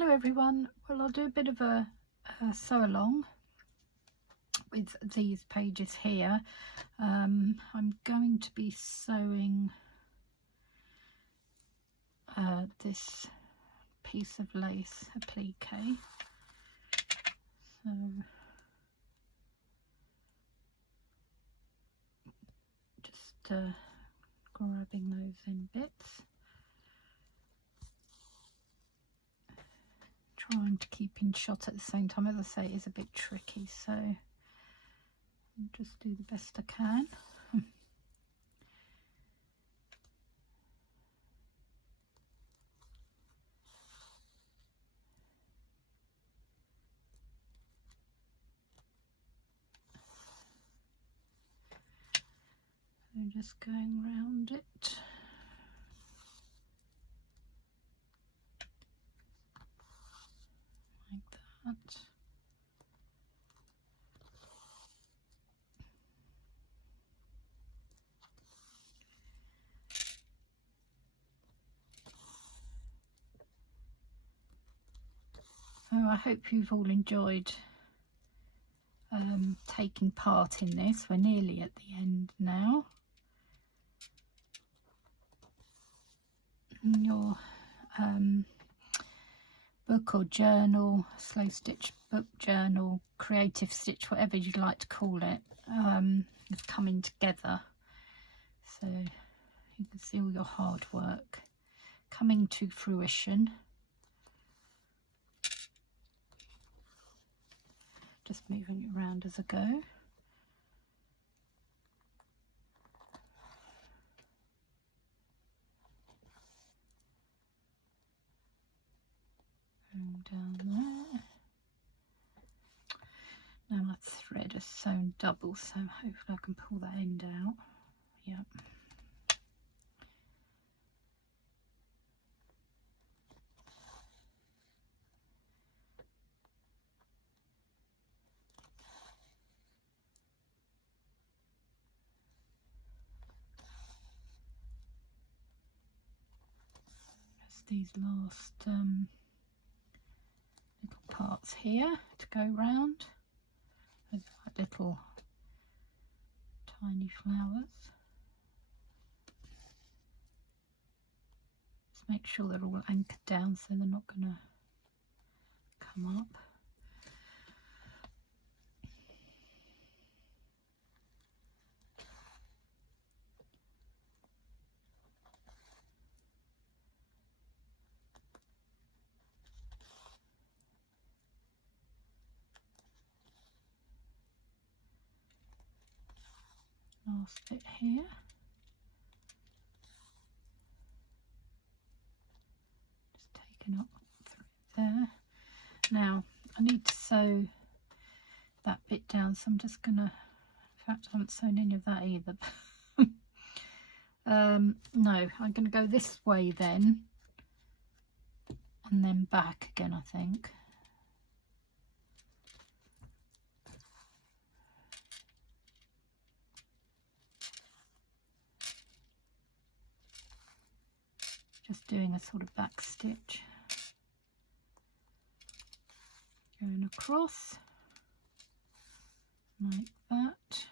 Hello everyone. Well, I'll do a bit of a sew along with these pages here. I'm going to be sewing this piece of lace applique. So just grabbing those in bits. Trying to keep in shot at the same time. As I say, it is a bit tricky, so I'll just do the best I can. So just going round it. Like that. So I hope you've all enjoyed taking part in this. We're nearly at the end now. In your book or journal, slow stitch book, journal, creative stitch, whatever you'd like to call it, is coming together. So you can see all your hard work coming to fruition. Just moving it around as I go. Going down there. Now my thread is sewn double, so hopefully I can pull that end out. Yep. These last little parts here to go round. Those are like little tiny flowers. Just make sure they're all anchored down so they're not going to come up. Last bit here. Just taking up through there. Now I need to sew that bit down, so I'm just gonna, in fact I haven't sewn any of that either. No, I'm gonna go this way then and then back again, I think. Just doing a sort of back stitch, going across like that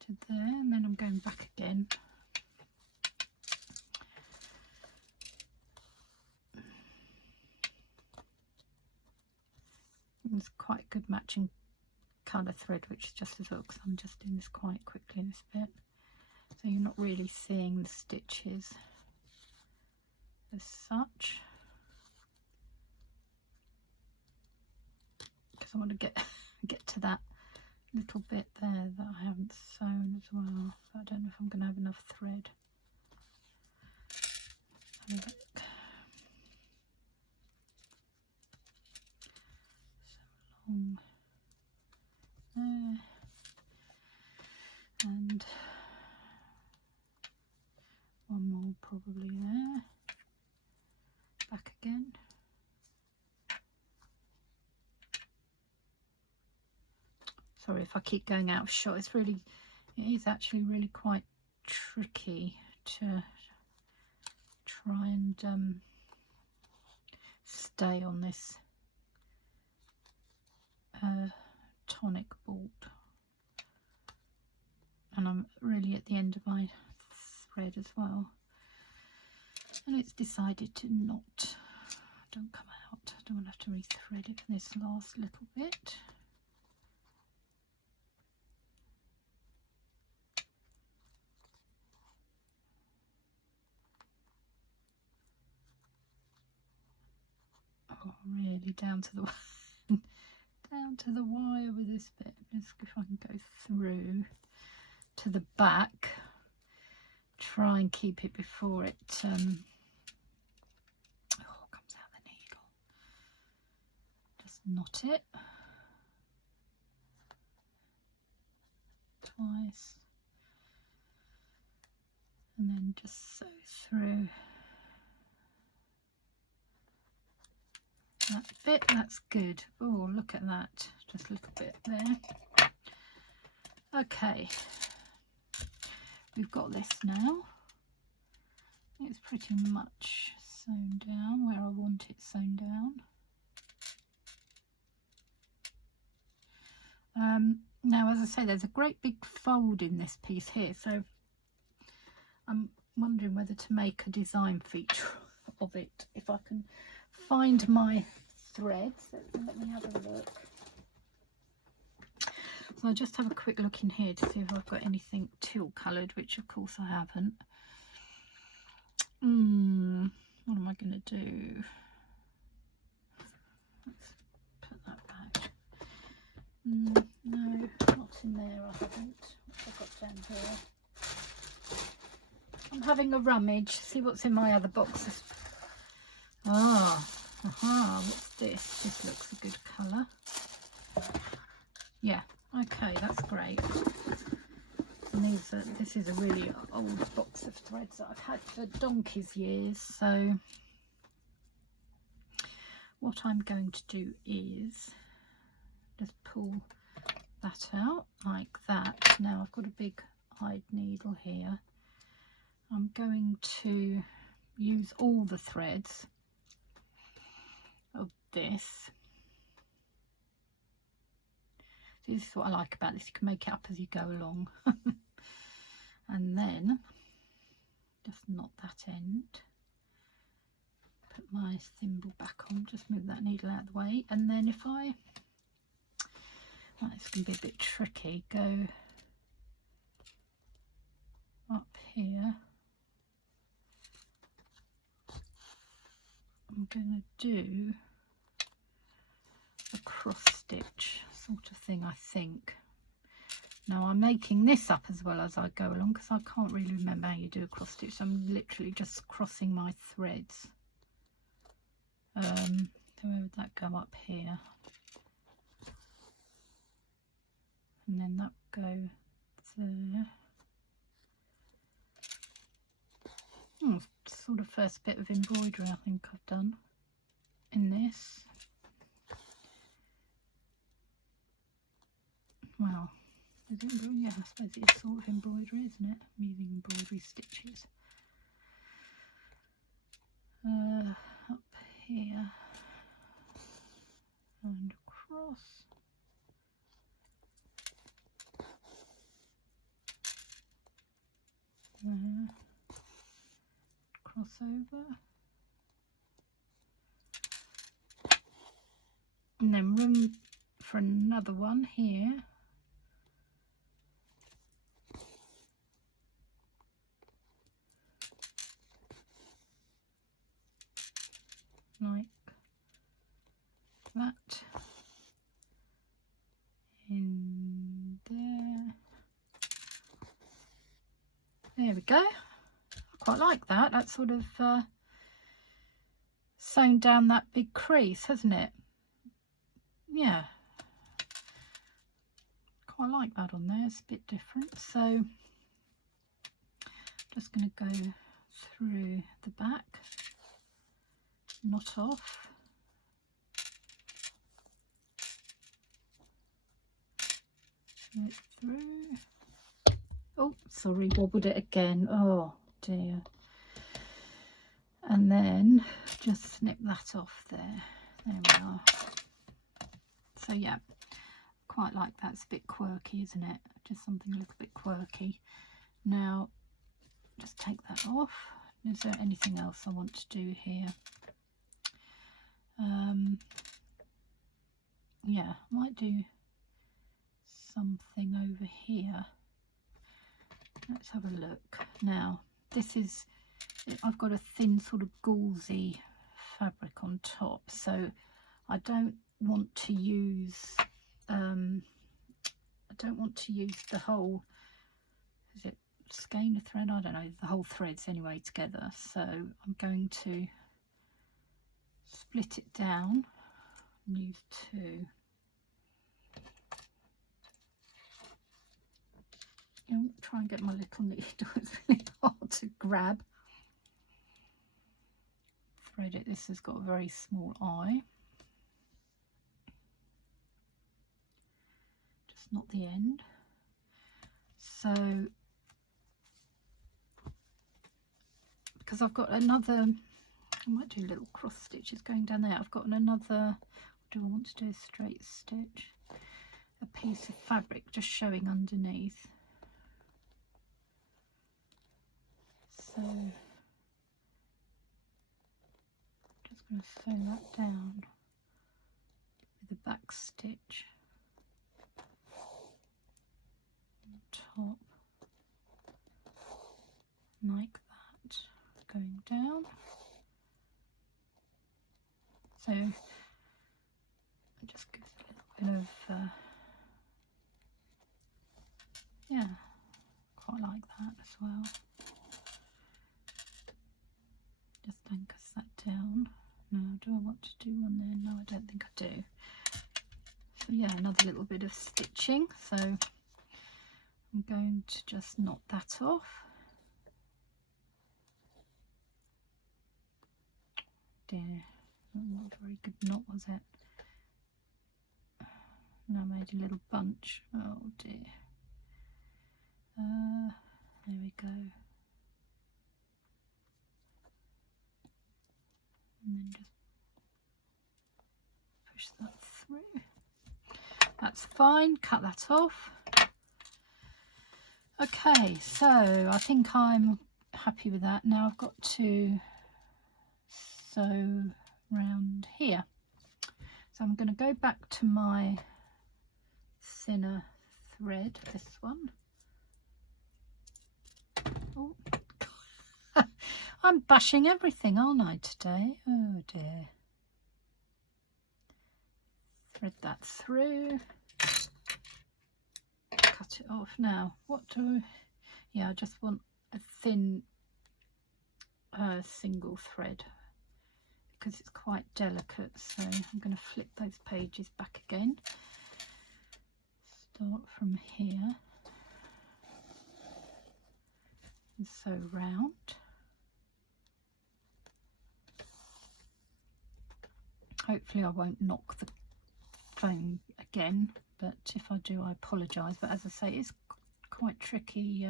to there, and then I'm going back again. It's quite a good matching colour thread, which is just as well, because I'm just doing this quite quickly, this bit, so you're not really seeing the stitches as such, because I want to get to that little bit there that I haven't sewn as well. But I don't know if I'm going to have enough thread. Have a look. So along there, and one more probably there. Back again. Sorry if I keep going out of shot. It is actually really quite tricky to try and stay on this tonic board, and I'm really at the end of my thread as well, and it's decided to not, don't come out. I don't want to have to rethread it for this last little bit. Oh, really down to the down to the wire with this bit. Let's see if I can go through to the back. Try and keep it before it comes out the needle. Just knot it twice, and then just sew through that bit. That's good. Oh, look at that, just a little bit there. Okay, we've got this now. It's pretty much sewn down where I want it sewn down. Now, as I say, there's a great big fold in this piece here, so I'm wondering whether to make a design feature of it. If I can find my threads, let me have a look. So I'll just have a quick look in here to see if I've got anything teal coloured, which of course I haven't. What am I going to do? Let's put that back. No, not in there, I haven't. What have I got down here? I'm having a rummage, see what's in my other boxes. What's this? This looks a good colour. Yeah, okay, that's great. And this is a really old box of threads that I've had for donkey's years. So what I'm going to do is just pull that out like that. Now I've got a big eyed needle here. I'm going to use all the threads of this. So this is what I like about this, you can make it up as you go along. And then just knot that end, put my thimble back on, just move that needle out of the way, and then if I, well, it's going to be a bit tricky, go up here. I'm going to do a cross stitch sort of thing, I think. Now I'm making this up as well as I go along because I can't really remember how you do a cross stitch. So I'm literally just crossing my threads. So where would that go? Up here, and then that go there. Sort of first bit of embroidery I think I've done in this. Well, yeah, I suppose it's sort of embroidery, isn't it? I'm using embroidery stitches. Up here and across. There. Cross over. And then room for another one here. Like that, in there. There we go. I quite like that. That's sort of sewn down that big crease, hasn't it? Yeah, quite like that on there. It's a bit different. So just going to go through the back, knot off, sew it through. Oh, sorry, wobbled it again. Oh dear. and then just snip that off there. There we are. So yeah, quite like that. It's a bit quirky, isn't it? Just something a little bit quirky. Now just take that off. Is there anything else I want to do here? Yeah, I might do something over here. Let's have a look. Now this is, I've got a thin sort of gauzy fabric on top, so I don't want to use the whole, is it skein thread? I don't know, the whole threads anyway together. So I'm going to split it down and use two. I'll try and get my little needle. It's really hard to grab. Thread it. This has got a very small eye. Just not the end. So because I've got another, I might do little cross stitches going down there. I've got another, do I want to do a straight stitch? A piece of fabric just showing underneath. So just going to sew that down with a back stitch on top, like that, going down. So it just gives a little bit of yeah, quite like that as well. Just anchors that down. Now, do I want to do one there? No, I don't think I do. So yeah, another little bit of stitching. So I'm going to just knot that off. Dear, not a very good knot, was it? Now I made a little bunch. Oh dear. There we go. And then just push that through. That's fine, cut that off. Okay, so I think I'm happy with that. Now I've got to sew round here. So I'm going to go back to my thinner thread, this one. Oh, I'm bashing everything, aren't I, today? Oh dear. Thread that through. Cut it off. Now, what do I... Yeah, I just want a thin single thread because it's quite delicate. So I'm going to flip those pages back again. Start from here. And sew round. Hopefully I won't knock the phone again, but if I do I apologise. But as I say, it's quite tricky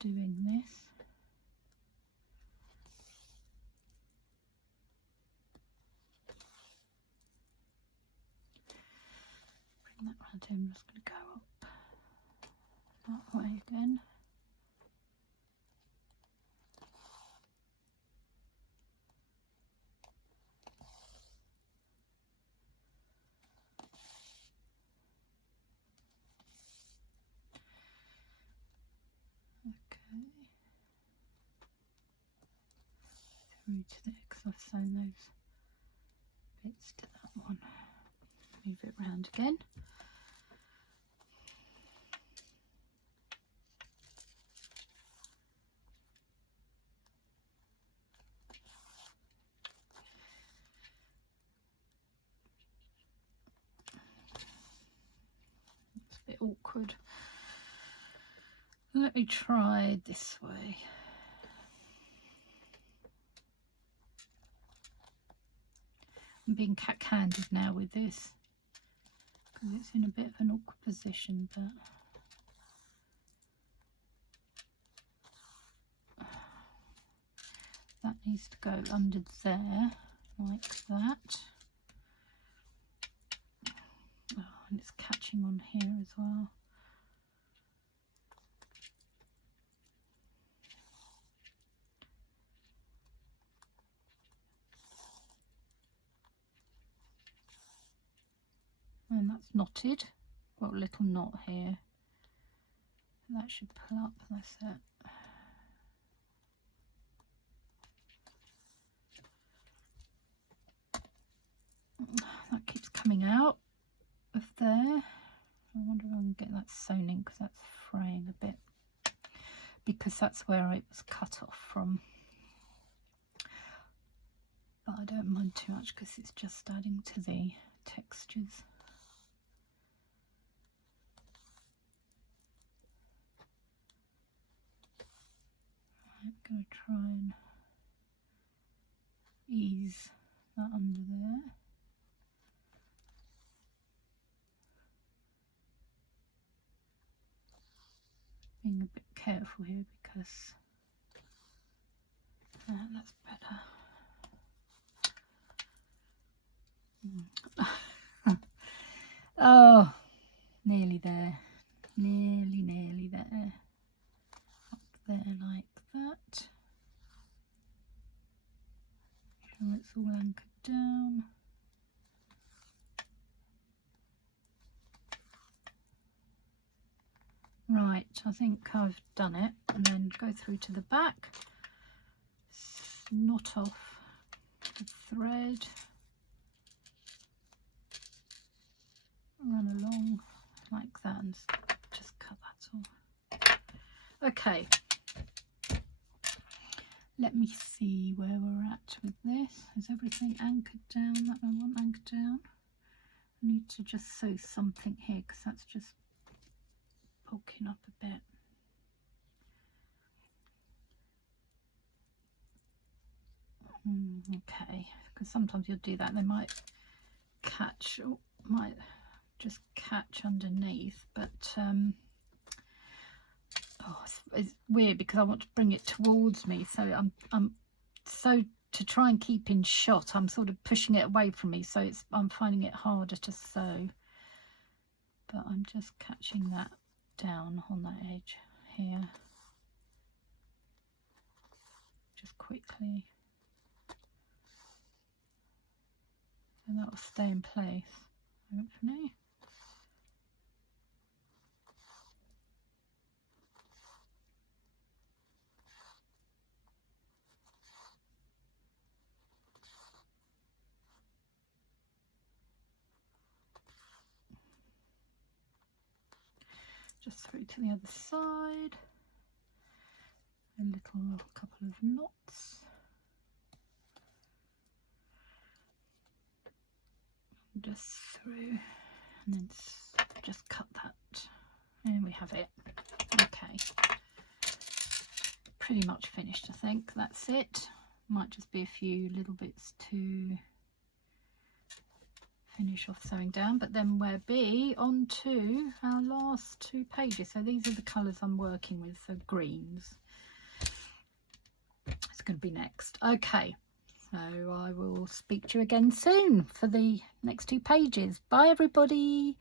doing this. Bring that round here. I'm just going to go up that way again. Through to there because I've sewn those bits to that one. Move it round again. It's a bit awkward. Let me try this way. I'm being cat-handed now with this because it's in a bit of an awkward position, but that needs to go under there like that. Oh, and it's catching on here as well. And that's knotted. Got a little knot here. That should pull up. That's it. That keeps coming out of there. I wonder if I can get that sewn in because that's fraying a bit, because that's where it was cut off from. But I don't mind too much because it's just adding to the textures. I'm going to try and ease that under there. Being a bit careful here because that's better. Oh, nearly there. Nearly there. Up there like that. Sure it's all anchored down. Right, I think I've done it, and then go through to the back, knot off the thread, run along like that and just cut that off. Okay, let me see where we're at with this. Is everything anchored down that I want anchored down? I need to just sew something here because that's just poking up a bit. Okay, because sometimes you'll do that, they might catch, or might just catch underneath, but oh, it's weird because I want to bring it towards me, so I'm so, to try and keep in shot, I'm sort of pushing it away from me, so I'm finding it harder to sew. But I'm just catching that down on that edge here, just quickly, and that will stay in place hopefully. Just through to the other side, a couple of knots, just through, and then just cut that, and we have it. Okay, pretty much finished, I think. That's it. Might just be a few little bits to finish off sewing down, but then we'll be on to our last 2 pages. So these are the colours I'm working with, so greens. It's going to be next. Okay, so I will speak to you again soon for the next 2 pages. Bye everybody.